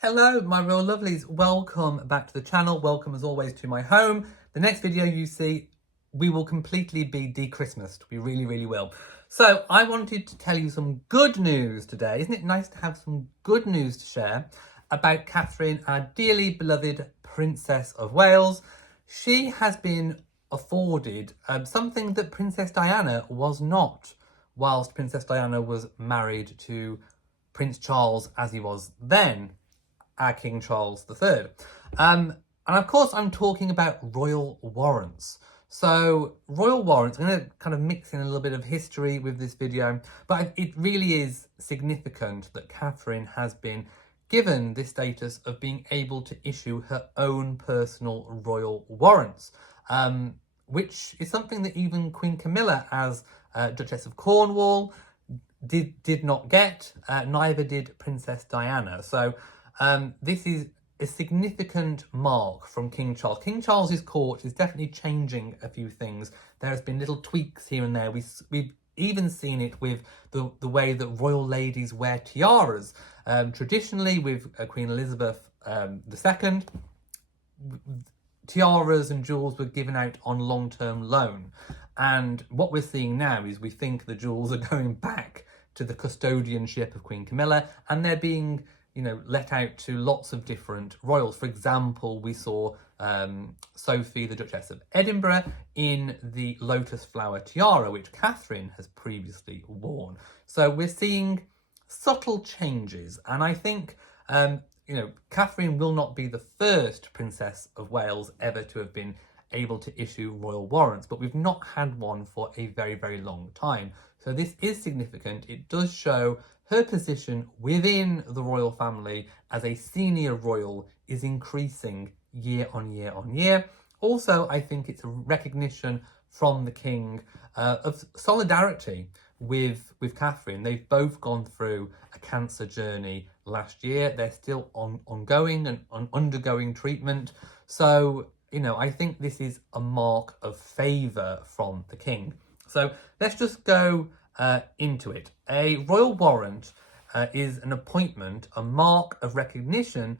Hello, my real lovelies. Welcome back to the channel. Welcome as always to my home. The next video you see, we will completely be de-Christmased. We really will. So I wanted to tell you some good news today. Isn't it nice to have some good news to share about Catherine, our dearly beloved Princess of Wales? She has been afforded something that Princess Diana was not, whilst Princess Diana was married to Prince Charles as he was then, our King Charles III. And of course, I'm talking about royal warrants. So royal warrants, I'm going to kind of mix in a little bit of history with this video, but it really is significant that Catherine has been given this status of being able to issue her own personal royal warrants, which is something that even Queen Camilla, as Duchess of Cornwall, did not get. Neither did Princess Diana. So this is a significant mark from King Charles. King Charles's court is definitely changing a few things. There has been little tweaks here and there. We've even seen it with the way that royal ladies wear tiaras. Traditionally, with Queen Elizabeth II, tiaras and jewels were given out on long-term loan. And what we're seeing now is we think the jewels are going back to the custodianship of Queen Camilla, and they're being let out to lots of different royals. For example, we saw Sophie, the Duchess of Edinburgh, in the lotus flower tiara, which Catherine has previously worn. So we're seeing subtle changes, and I think Catherine will not be the first Princess of Wales ever to have been able to issue royal warrants, but we've not had one for a very long time. So this is significant. It does show her position within the royal family as a senior royal is increasing year on year. Also, I think it's a recognition from the king of solidarity with Catherine. They've both gone through a cancer journey last year. They're still ongoing and undergoing treatment. So, I think this is a mark of favour from the king. So let's just go into it. A royal warrant is an appointment, a mark of recognition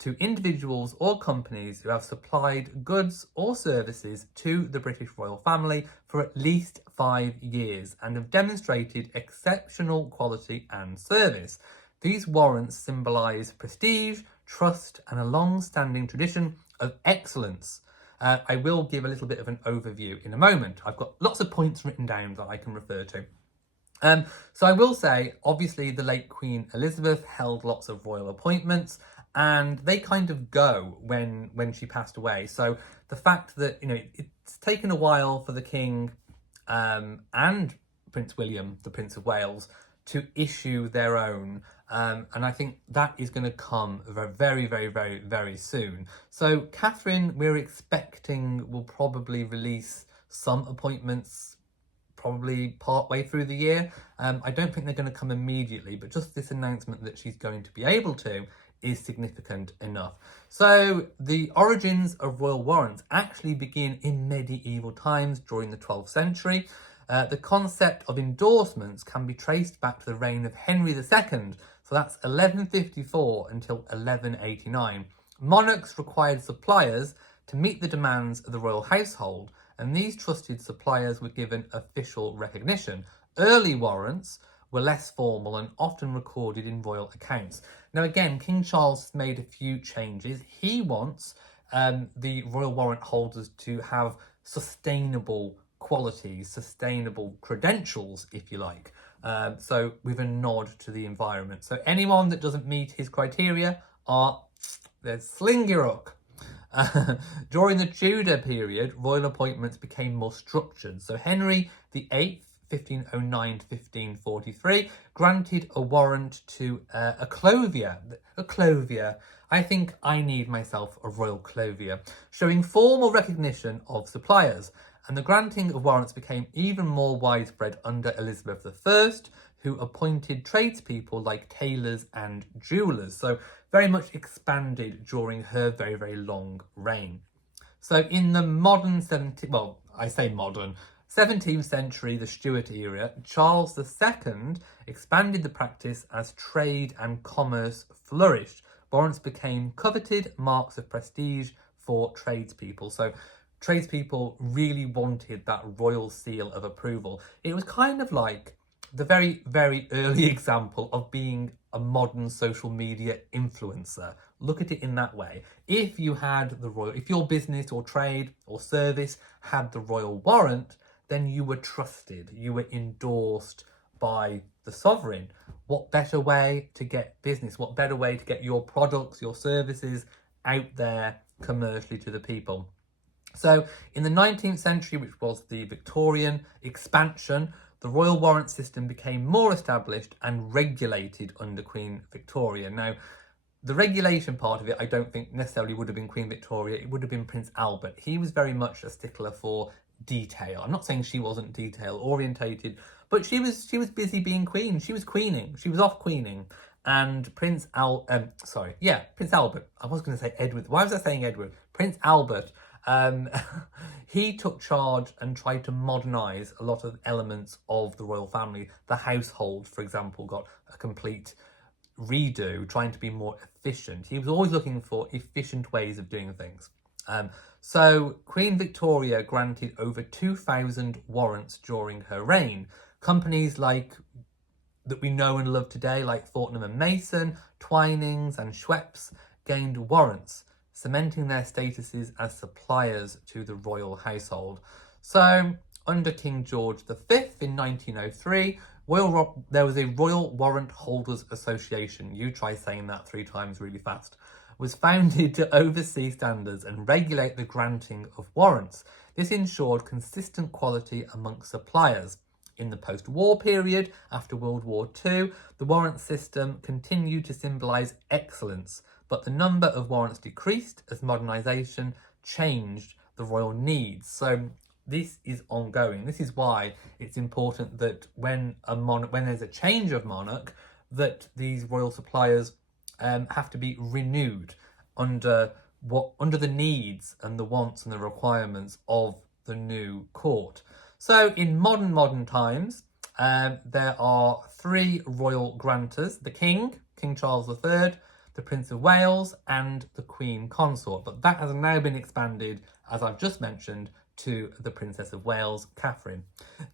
to individuals or companies who have supplied goods or services to the British royal family for at least 5 years and have demonstrated exceptional quality and service. These warrants symbolise prestige, trust, and a long-standing tradition of excellence. I will give a little bit of an overview in a moment. I've got lots of points written down that I can refer to. So I will say, obviously, the late Queen Elizabeth held lots of royal appointments, and they kind of go when she passed away. So the fact that, it's taken a while for the King and Prince William, the Prince of Wales, to issue their own. And I think that is going to come very soon. So Catherine, we're expecting, will probably release some appointments probably part way through the year. I don't think they're going to come immediately, but just this announcement that she's going to be able to is significant enough. So the origins of royal warrants actually begin in medieval times during the 12th century. The concept of endorsements can be traced back to the reign of Henry II, so that's 1154 until 1189. Monarchs required suppliers to meet the demands of the royal household, and these trusted suppliers were given official recognition. Early warrants were less formal and often recorded in royal accounts. Now again, King Charles has made a few changes. He wants the royal warrant holders to have sustainable qualities, sustainable credentials, if you like. So with a nod to the environment. So anyone that doesn't meet his criteria there's sling your hook. During the Tudor period, royal appointments became more structured. So Henry VIII, 1509 to 1543, granted a warrant to a clothier. A clothier. I think I need myself a royal clothier, showing formal recognition of suppliers. And the granting of warrants became even more widespread under Elizabeth I, who appointed tradespeople like tailors and jewellers. So very much expanded during her very long reign. So in the modern 17th century, the Stuart era, Charles II expanded the practice as trade and commerce flourished, warrants became coveted marks of prestige for tradespeople. So tradespeople really wanted that royal seal of approval. It was kind of like the very, very early example of being a modern social media influencer. Look at it in that way. If you had the royal, if your business or trade or service had the royal warrant, then you were trusted, you were endorsed by the sovereign. What better way to get business? What better way to get your products, your services out there commercially to the people? So in the 19th century, which was the Victorian expansion, the royal warrant system became more established and regulated under Queen Victoria. Now, the regulation part of it, I don't think necessarily would have been Queen Victoria. It would have been Prince Albert. He was very much a stickler for detail. I'm not saying she wasn't detail orientated, but she was busy being queen. She was queening. She was off queening. And Prince Albert. I was going to say Edward. Why was I saying Edward? Prince Albert. He took charge and tried to modernise a lot of elements of the royal family. The household, for example, got a complete redo, trying to be more efficient. He was always looking for efficient ways of doing things. So Queen Victoria granted over 2,000 warrants during her reign. Companies like that we know and love today, like Fortnum and Mason, Twinings and Schweppes, gained warrants, cementing their statuses as suppliers to the royal household. So under King George V in 1903, there was a Royal Warrant Holders Association. You try saying that 3 times really fast. Was founded to oversee standards and regulate the granting of warrants. This ensured consistent quality amongst suppliers. In the post-war period, after World War II, the warrant system continued to symbolise excellence, but the number of warrants decreased as modernisation changed the royal needs. So this is ongoing. This is why it's important that when there's a change of monarch, that these royal suppliers have to be renewed under the needs and the wants and the requirements of the new court. So in modern times, there are 3 royal grantors: the King Charles III, the Prince of Wales, and the Queen Consort. But that has now been expanded, as I've just mentioned, to the Princess of Wales, Catherine.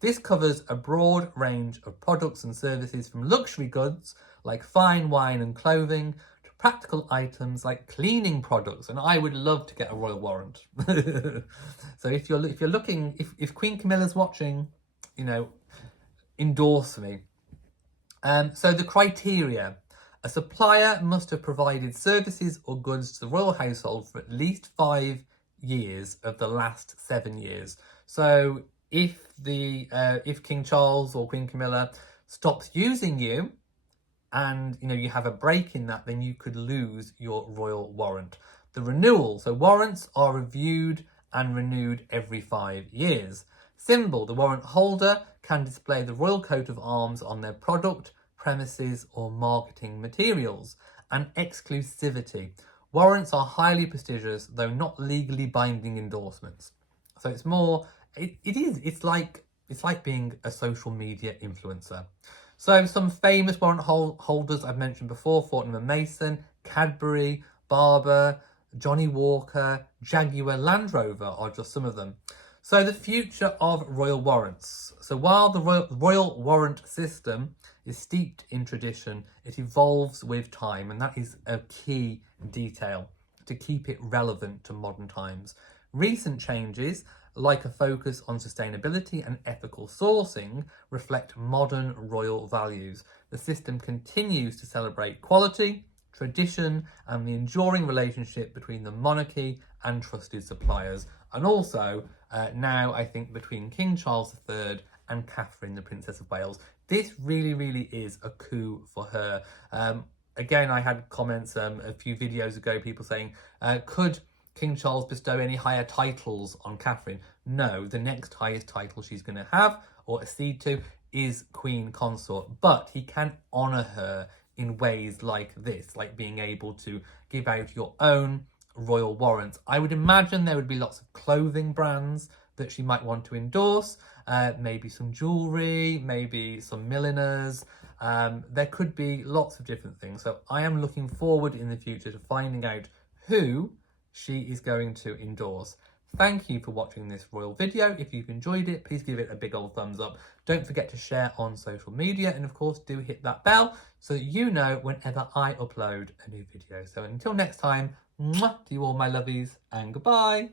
This covers a broad range of products and services, from luxury goods like fine wine and clothing to practical items like cleaning products. And I would love to get a royal warrant. So if you're looking, if Queen Camilla's watching, endorse me. So the criteria: a supplier must have provided services or goods to the royal household for at least 5 years of the last 7 years. So if King Charles or Queen Camilla stops using you, and you have a break in that, then you could lose your royal warrant. The renewal: so warrants are reviewed and renewed every 5 years. Symbol: the warrant holder can display the royal coat of arms on their product, premises or marketing materials. And exclusivity: warrants are highly prestigious, though not legally binding endorsements. So it's more, it's like being a social media influencer. So some famous warrant holders I've mentioned before: Fortnum and Mason, Cadbury, Barber, Johnny Walker, Jaguar Land Rover are just some of them. So the future of royal warrants. So while the royal warrant system is steeped in tradition, it evolves with time, and that is a key detail to keep it relevant to modern times. Recent changes, like a focus on sustainability and ethical sourcing, reflect modern royal values. The system continues to celebrate quality, tradition, and the enduring relationship between the monarchy and trusted suppliers. And also, now I think between King Charles III and Catherine, the Princess of Wales. This really is a coup for her. Again, I had comments a few videos ago, people saying, could King Charles bestow any higher titles on Catherine? No, the next highest title she's going to have or accede to is Queen Consort, but he can honour her in ways like this, like being able to give out your own royal warrants. I would imagine there would be lots of clothing brands that she might want to endorse. Maybe some jewellery, maybe some milliners. There could be lots of different things. So I am looking forward in the future to finding out who she is going to endorse. Thank you for watching this royal video. If you've enjoyed it, please give it a big old thumbs up. Don't forget to share on social media, and of course do hit that bell so that you know whenever I upload a new video. So until next time, mwah, to you all my lovies, and goodbye.